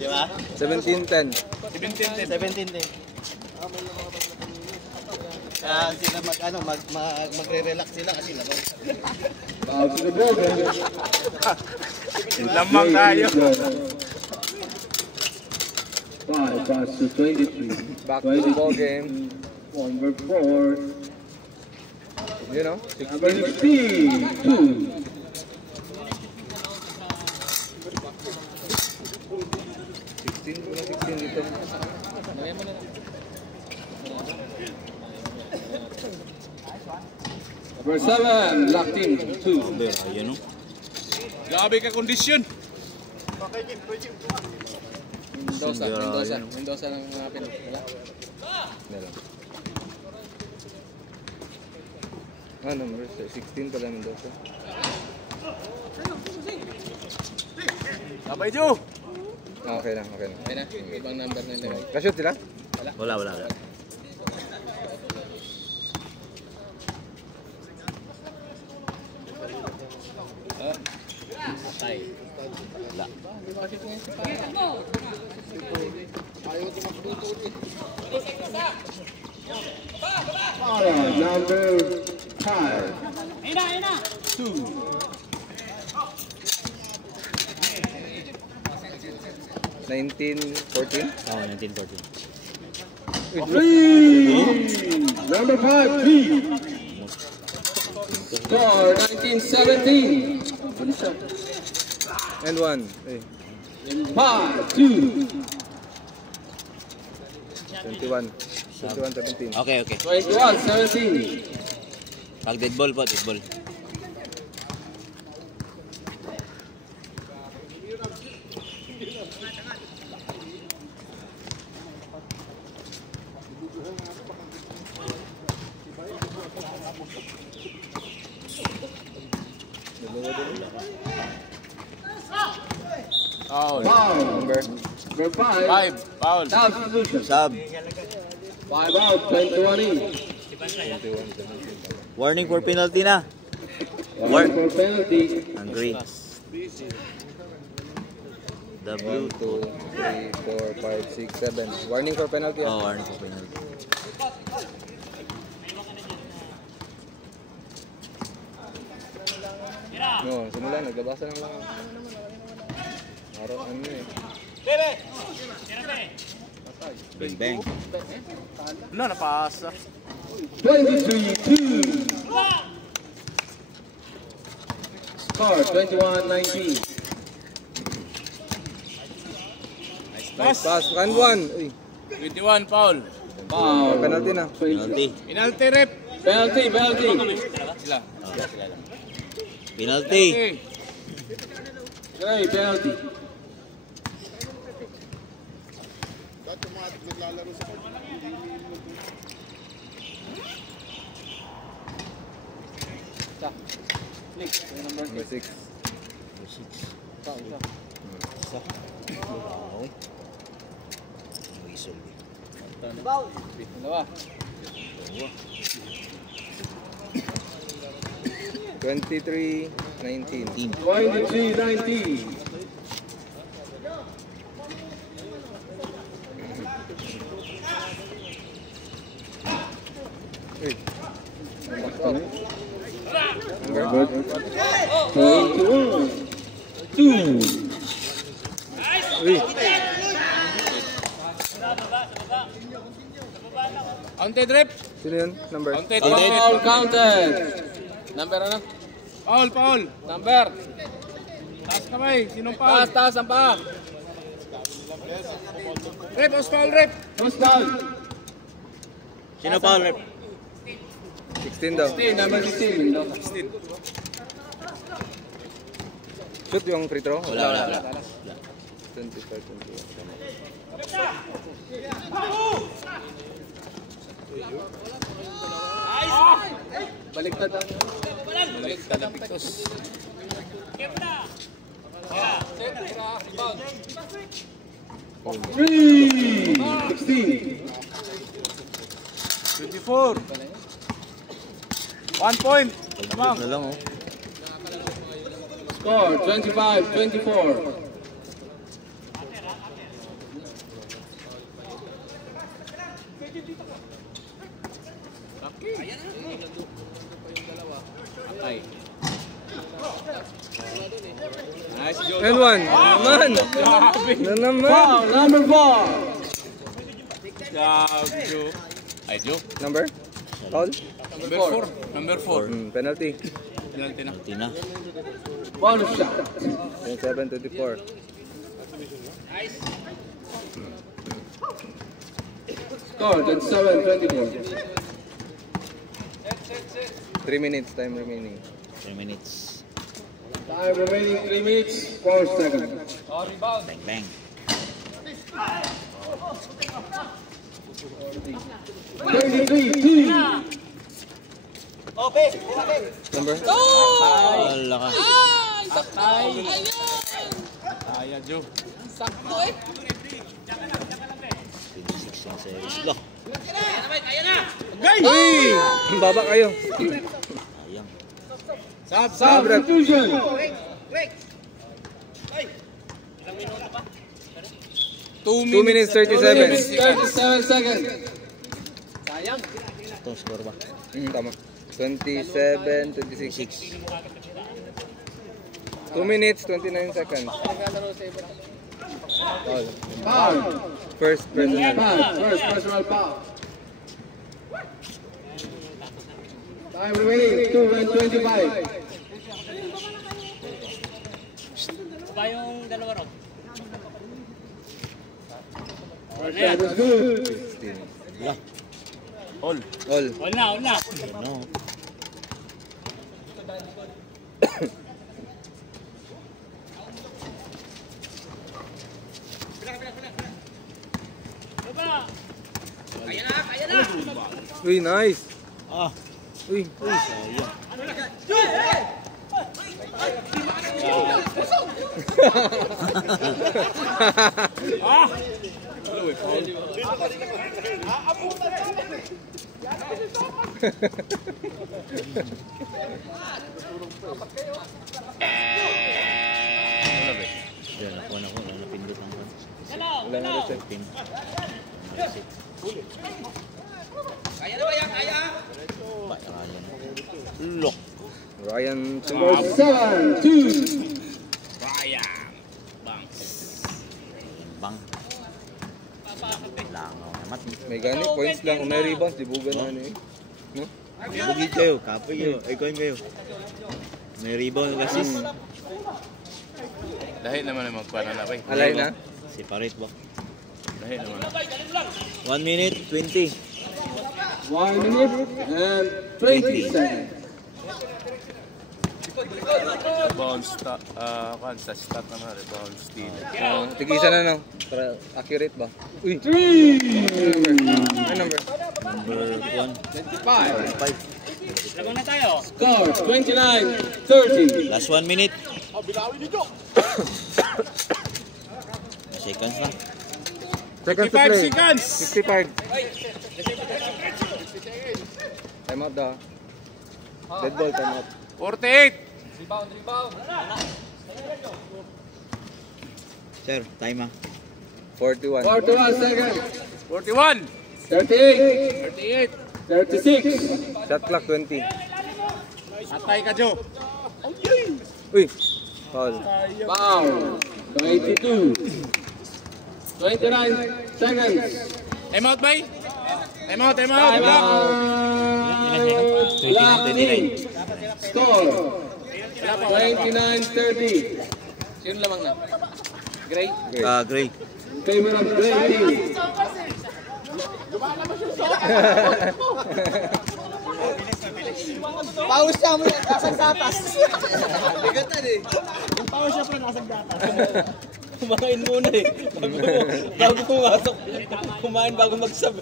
Di ba? 17-10. 17-10. Kaya sila magre-relax sila kasi laban. Lamang tayo. 5 pass to 23. Back to the ball game. Number 4. You know, Number 16. 2. 16 dito. Number 7. Locked in. 2. Ayun o. Grabe ka kondisyon. Mendoza lang hanapin. Wala? Wala. Number 16 pala Mendoza. Sabay Joe. Okay na. Okay na. Ibang number na nila. Ka-shoot sila? Wala. Wala. Number 5. 2. 19-14? Oo, 19-14. 3. Number 5. 3. Score 19-17. And 1. 5-2. 21-17. Okay. 21-17. Pag dead ball po, dead ball. Foul. Number 5. Foul. Substitution. Sub. 5 out. 21. Warning for penalty na. Warning for penalty. Angry. One, W2. 2, 3, 4, 5, 6, 7. Warning for penalty. Oh, warning for penalty. No, simula. Nagbabasa ng mga... Araw, ano eh. Bang bang. Wala, napasa. 23-2. Score 21-19. Nice pass. Run 1. Uy. 21 foul. Foul. Penalty na. Penalty. Penalty rep. Penalty. Sila. Penalty. Okay, penalty. Number 6. Wow. Whistle. 23-19. 23-19. Number 21. 2. Uy. Counted rep. Sino yun? Number? Counted. Foul counted. Number ano? Foul. Number. Taas kamay. Sinong foul? Taas ang paa. Rep, foul rep. Who's down? Sino foul rep? 16 daw. 16, number 16. 16. Shoot yung free throw? Wala. 25-21. Baliktad ang... Baliktad ang piktos. 16. 24. 1 point. Pag na lang oh. Score 25-24. Ay. Nice job. And one. Naman. Na naman. Foul, number 4. Job. Ay, job. Number? Foul? Number 4. Number 4. Penalty. Penalty na. Penalty na. Bonus shot. 27-24. Score 27-24. 3 minutes time remaining. 3 minutes. Time remaining 3 minutes, 4 seconds. Bang, bang. 33-2. Number? Wala ka. Kaya, job. 26 yung service. Loh. Uy! Ang baba kayo. Ayang. Sab, Substitution. 2 minutes 37. 37 seconds. Itong score ba? Tama. 27-26. 2 minutes 29 seconds. Foul. Foul. First personal. Foul. First personal foul. Time remaining 2 and 25. First shot is good. 16. Lah. All. All. Ano? Uy, nice. Ah. Uy. Sayang. Yan, nakuha na ko. Napindot lang ko. Wala na reset. Pin. Kaya na. Lock. Ryan Score 7-2. Ryan. Bang. Bang. Langaw naman. may ganit. Points lang. Kung may rebounds, dibugan na ano eh. No? Bugid kayo. Kapoy kayo. Ay, coin kayo. May rebound kasi. Dahil naman ang magpana na ba? Alay na? Separate ba? Dahil naman. 1 minute 20. 1 minute and 20 seconds. Rebound stop. Sa stop naman. Rebound steal. Tigisan na no. Para accurate ba? Uy. 3. Ano number? Number 1. 5. 5. Score 29-30. Last 1 minute. Seconds lang. Seconds to 55 play. seconds. 65. Time out daw. Dead ball, time out. 48. Sir, time ah. 41. 41 seconds. 41. 38. 38. 36. Shot clock 20. Atay ka, Joe. Uy. Foul. Foul. 22. 29 seconds. Time out, bay. Time out, time out. Time Block. out. Locked in. Score 29-30. Sino lamang na? Gray. Gray. Favor of Gray team. Pawis siya mo yan, nasang datas. Bigatan eh. Yung pawis siya pa nasang datas. Kumain muna eh. Bago pumasok. Kumain bago magsabi.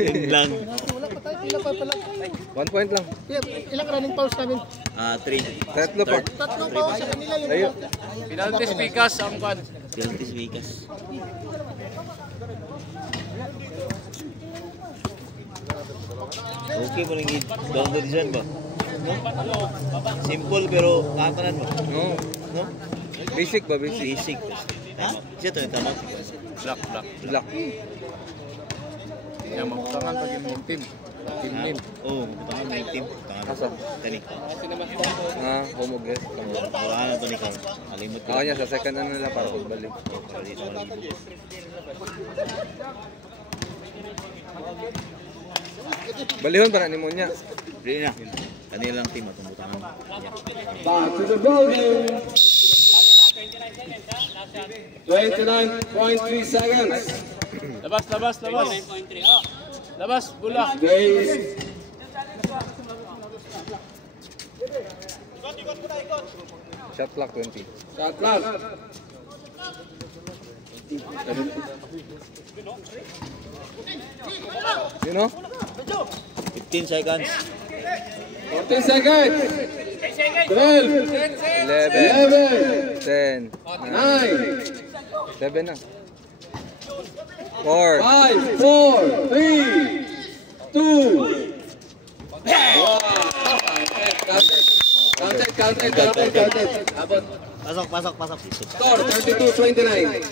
Yun lang. Wala pa tayo, ilan pa pala. 1 point lang. Ilang running fouls namin? 3. Tatlo pa. Tatlong fouls sa kanila yun. Layo. Penalty speakers ang kwan. Penalties Vegas. Okay mo lang down to design ba? No? Simple pero kakanan mo. No. No? Basic ba? Basic. Basic. Ha? Siya to yung tama. Block, block. Block. Yan, mabutangan pag yung team. Team name. Oo, butangan mo yung team. Asa? Kani. Homoges. Butangan na to ni Carl. Alimot ko. Ako niya, sa second ano nila para pagbalik. Para dito malibo. Balihon para ni mo niya. Ready na. Kanilang team at butangan. Back to the ball game. 29.3 seconds. Labas, labas, labas. Labas, bola. Days. Shot clock 20. Shot clock. You know? 15 seconds. 14 seconds. 12. 11, 11. 10, 9. 7 na. 4, 5, 4, 3, 2. Counted. Abot. Pasok. Score, 32-29.